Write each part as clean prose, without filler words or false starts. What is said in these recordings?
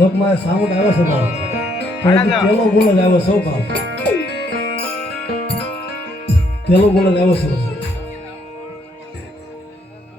લોકમાં સાઉન્ડ આવે છે મારો પેલો બોલ જ આવ્યો સૌ બાપ પેલો બોલ જ આવ્યો છે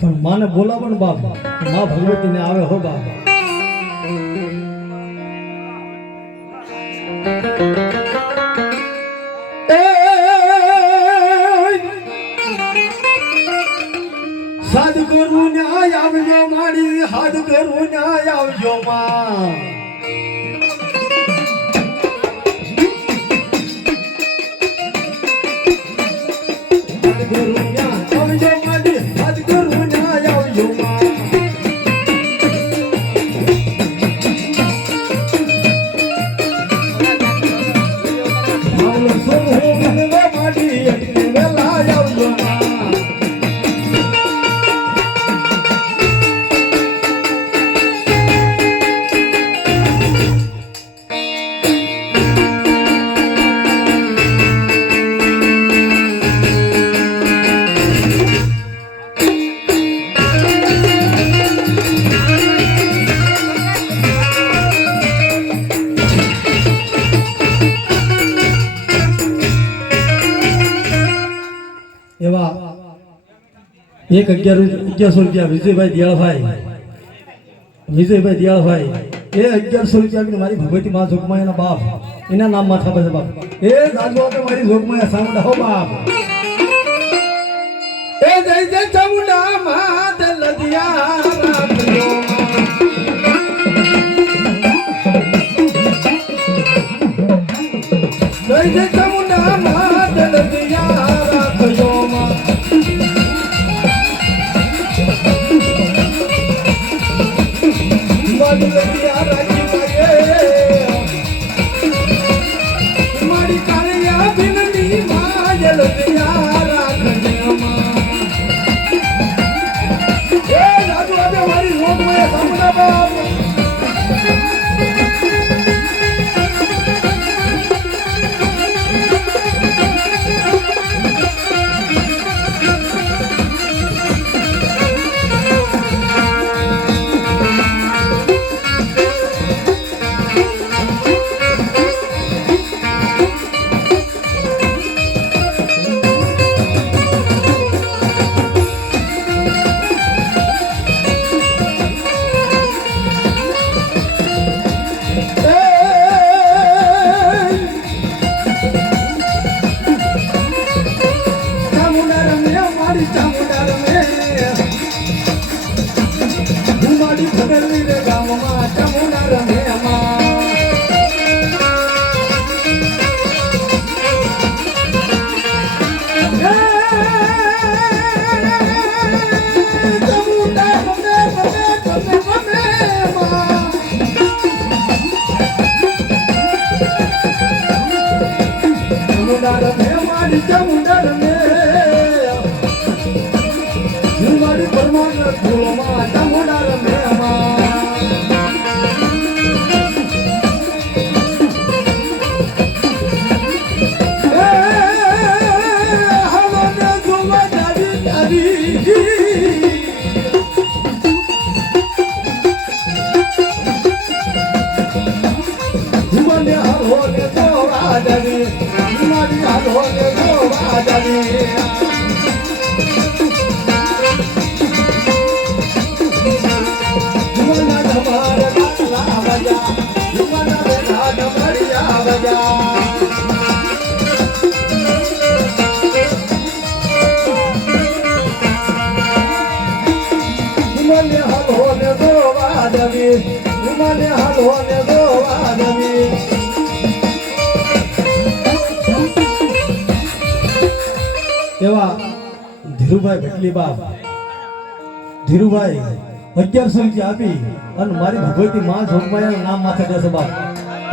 પણ માને બોલાવો ને બાપ માં ભગવતી ને આવે હો બાપ સાદ કરું ન્યાય આવજો મારી હાથ કરું ન્યાય આવજો માં એક 1100 રૂપિયા વિજયભાઈ દિયાળભાઈ એ 1100 રૂપિયા મારી ભગવતી માં જોગમાયા ના બાપ એના નામ માં થાપે છે બાપ એ દાદો કે મારી જોગમાયા સામુંડા હો બાપ એ જય જય ચામુંડા માં દિલ દિયા રાખજો જય જય ચામુંડા માં દિલ દિયા રાખજો મારી કાળિયા બિનની માજલ દિયા રાખજે એ રાજુ આજે મારી રોગમાં સામના બાપ મારી ચામુંડા રમે મારી ભગલી રે ગામમાં ચામુંડા રમે ચામુંડા રમે મારી પરમાન ફૂલોમાં ચામુંડા રમે હવાને જોવા જાવી તારી મને હવાને જોવા જાવી મારી હાલોને જોવા જાવી જુમના ધમાર ગાલા બજા જુમના બેઠા ધમડિયા બજા મને હાલોને જોવા જાવી મને હાલોને જોવા જાવી એવા ધીરુભાઈ ભટલી બાપ ધીરુભાઈ 1100 રૂપિયા આપી અને મારી ભગવતી માં જોગમાયાનું નામ માથે દેશે બાપ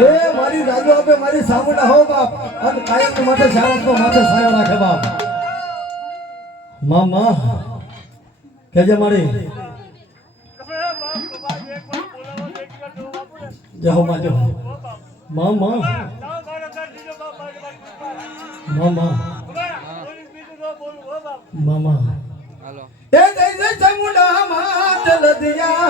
એ મારી રાજો આપે મારી સામુંડા હો બાપ અને કાયમ માટે શાળા માથે સાયો રાખે બાપ મામા કેજે મારી જાઓ માં જાઓ મામા મામા મામા હાલો એ જય ચામુંડા માં જલદિયા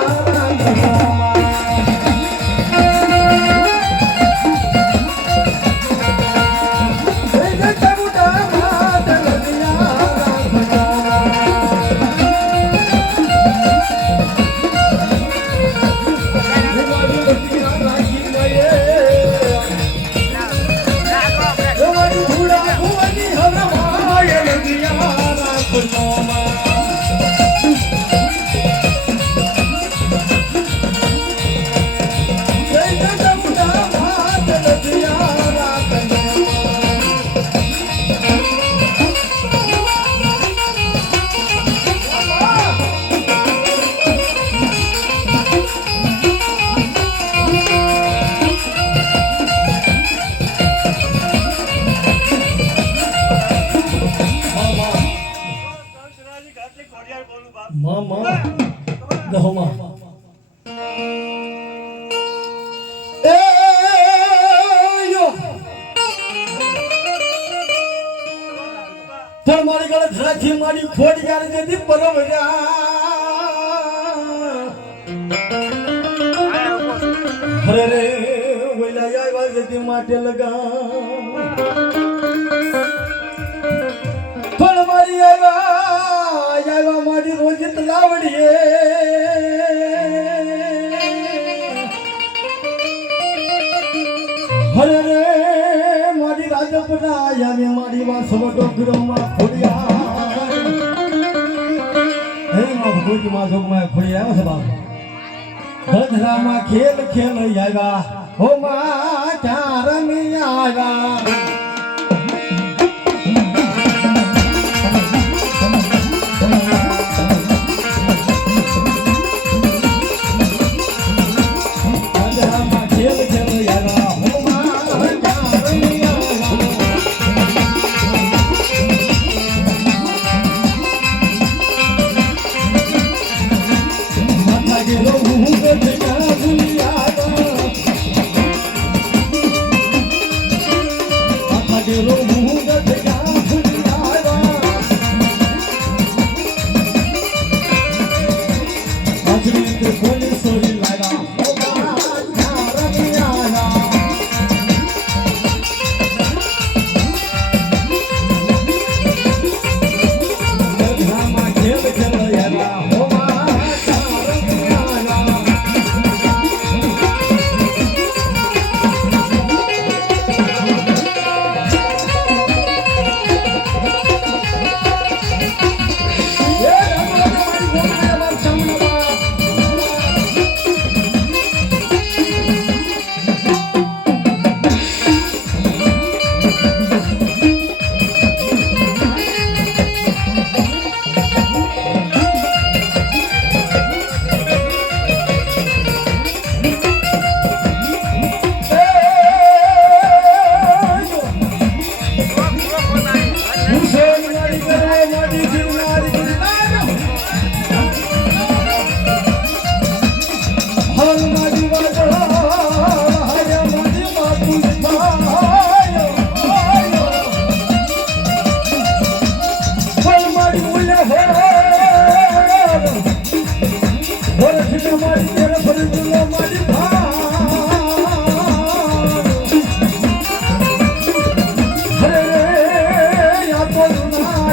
મામા દહોમાં એ યો પણ મારી ગળે ધરાથી મારી ખોડી ગાડી દેતી પરવર્યા હરે રે ઓલા આવ્યા જતી માટે લગા પણ મારી આવ્યા મારી રોજિત લાવડીએ હરે રે મારી રાજપુરા આવ્યા મારી વાસવટો ગૃહમાં ખોડિયા હે માં ભગવતી માં જોગમાં ખોડિયા છે બાપ ગધરામાં ખેલ ખેલ આવ્યા હો માં ચારમી આવ્યા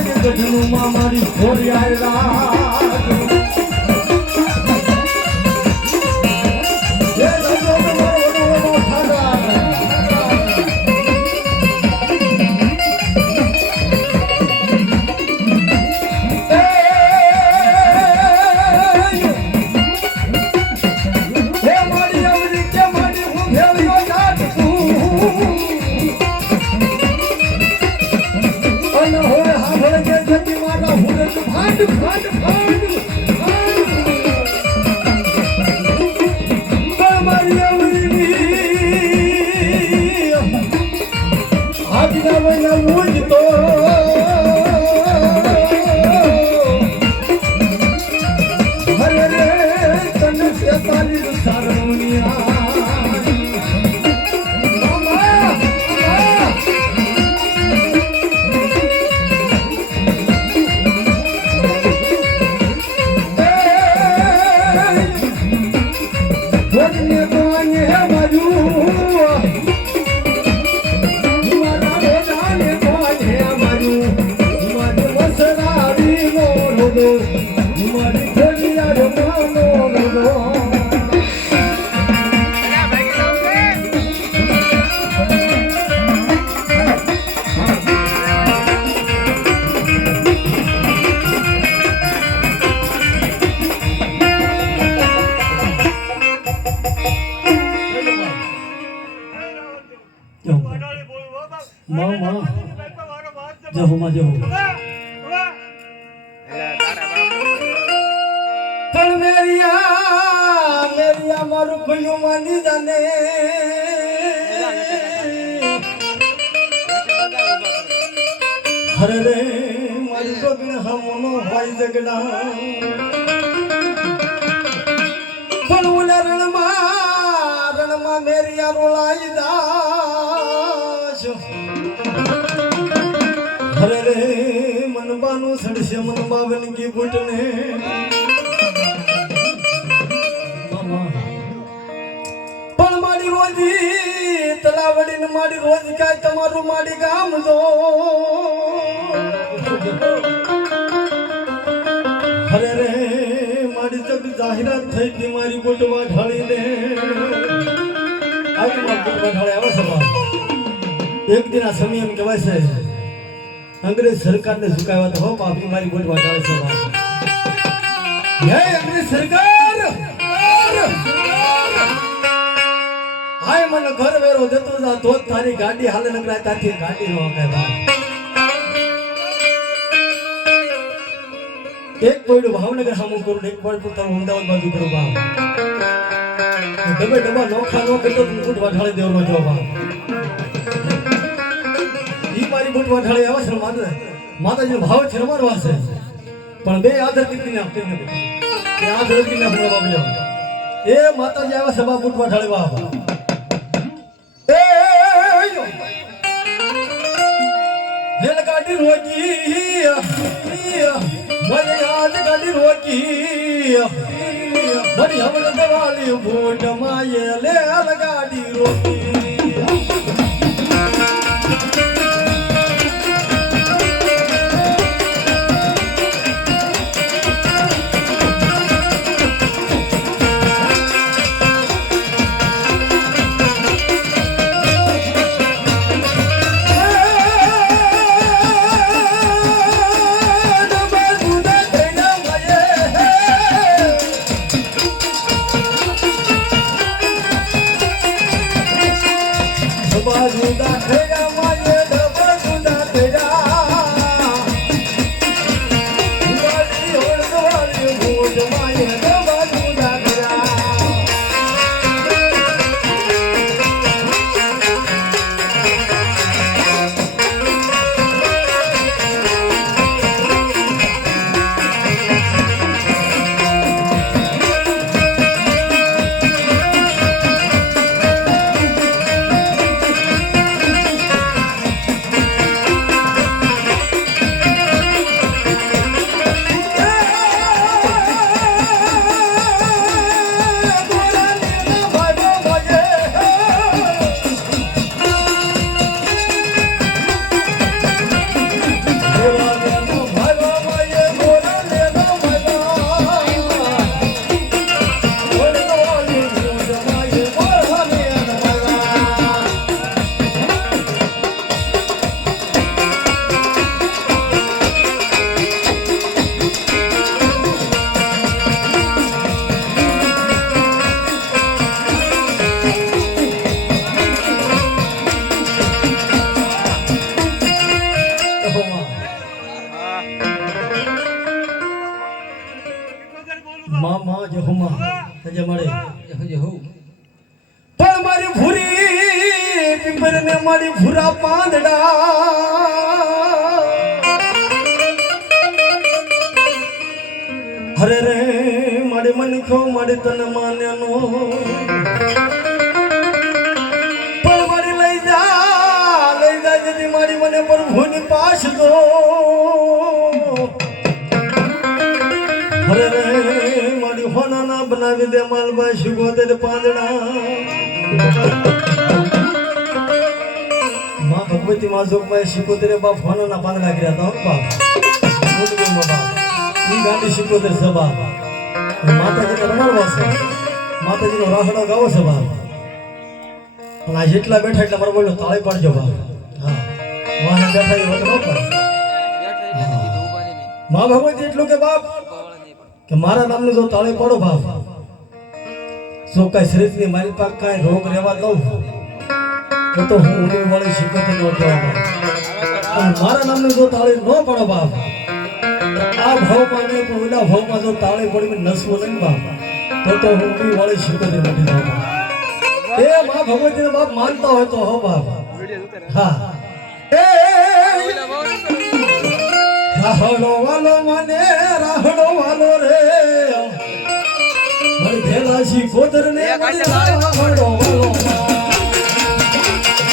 મારી ગઢનું માં મારી છોરી આયલા મારું ખોયું માની જાને હરે રે મારી ગગન હમનો હોય જગડા પણ ઓલા રણમાં મેરિયા રોલાઈ દાશ હરે રે મનબાનું સડશે મનબા બનકી ઘૂંટને તલાવડી ને માડી રોજ કાય તમારું માડી ગામ જો હરે રે માડી તક જાહેરાત થઈ હતી મારી ગોટવા ઢાળી દે આવી મારી ગોટવા ઢાળે આવે સભા એક દિન આ સમય એમ કહેવાય છે અંગ્રેજ સરકારને ઝુકાવ્યા તો હો બાપી મારી ગોટવા ઢાળે સભા હે અંગ્રેજ સરકાર હાય મને ઘર વેરો દેતો જા તો તારી ગાડી હાલે નકરાય તાથી ગાડી નો કે બા એક પોઈડું ભાવનગર સામું કરું એક પોઈડ પોતાનું અમદાવાદ બાજુ કરું બા ડબે ડબા નોખા નો કરતો મુકુટ વાઢાળી દેવનો જો બા ઈ મારી મુકુટ વાઢાળી આવે છે માતાજી ભાવ છે રમાડવા છે પણ બે આદર દીકરીને આપતે નથી એ આદર દીકરીને આપણો બાબલ્યો એ માતાજી આવે સભા મુકુટ વાઢાળી બા ગાડી રોકી મને આજ ગાડી રોકી બડી હમણાં દવાલી ભૂટ માયે લે ગાડી રોકી મામા જે હુમા તજે મળે હજે હો પણ મારી ભૂરી પીપર ને મારી ભૂરા પાંદડા હરે રે મારી મન ખો મારી તન માન્યાનો પણ મારી લઈ જા જદી મારી મને પ્રભુની પાસ દો હરે રે મારી હોના ના બનાવી દે માલબા શિગોતેર પાંદડા માં ભગવતી માં જોગભાઈ શિગોતેર બાપ હોના ના પાંદડા કર્યા હતા બાપ બાપ ઈ ગાંડી શિગોતેર સભા માતાજીને રણાડવા છે માતાજીનો રાહડો ગાવો છે બાપ અને આ જેટલા બેઠા એટલા મારે બોલો તાળી પાડજો બાપ હા વાહ બેઠા એ વખત ન પાડ માં ભગવતી એટલું કે બાપ કે મારા નામની જો તાળી પાડો બાપ જો કઈ શરીરની મારી પાસે કાંઈ રોગ રહેવા દઉં તો હું ઊંડી વાળી શિકોતેર નો કહેવા અને મારા નામની જો તાળી ન પાડો બાપ આ ભાવમાં નહીં પણ ઓલા ભાવમાં જો તાળી પડી નસવો નહીં બાપ તો હું ઊંડી વાળી શિકોતેર નથી બાપ એ માં ભગવતીને બાપ માનતા હોય તો હો બાપ હા એ રાહડો વાલો મને રાહડો વાલો રે મારી ભેલા શિકોતર ને